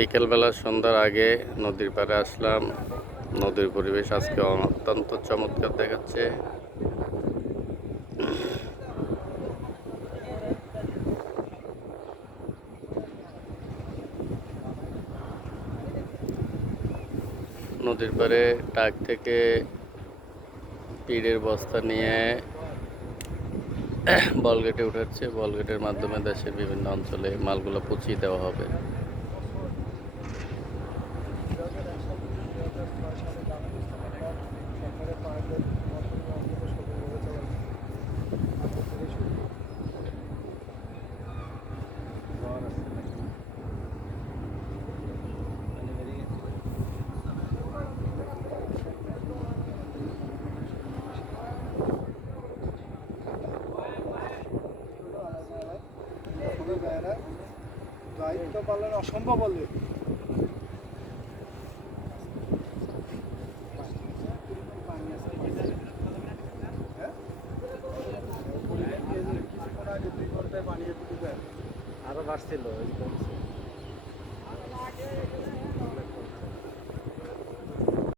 বিকেলবেলা সন্ধ্যার আগে নদীর পাড়ে আসলাম। নদীর পরিবেশ আজকে অত্যন্ত চমৎকার দেখাচ্ছে। নদীর পাড়ে ট্রাক থেকে পিড়ের বস্তা নিয়ে বলগেটে উঠাচ্ছে। বলগেটের মাধ্যমে দেশের বিভিন্ন অঞ্চলে মালগুলো পৌঁছিয়ে দেওয়া হবে। দায়িত্ব পালন অসম্ভব হলে আরো বাড়ছিল।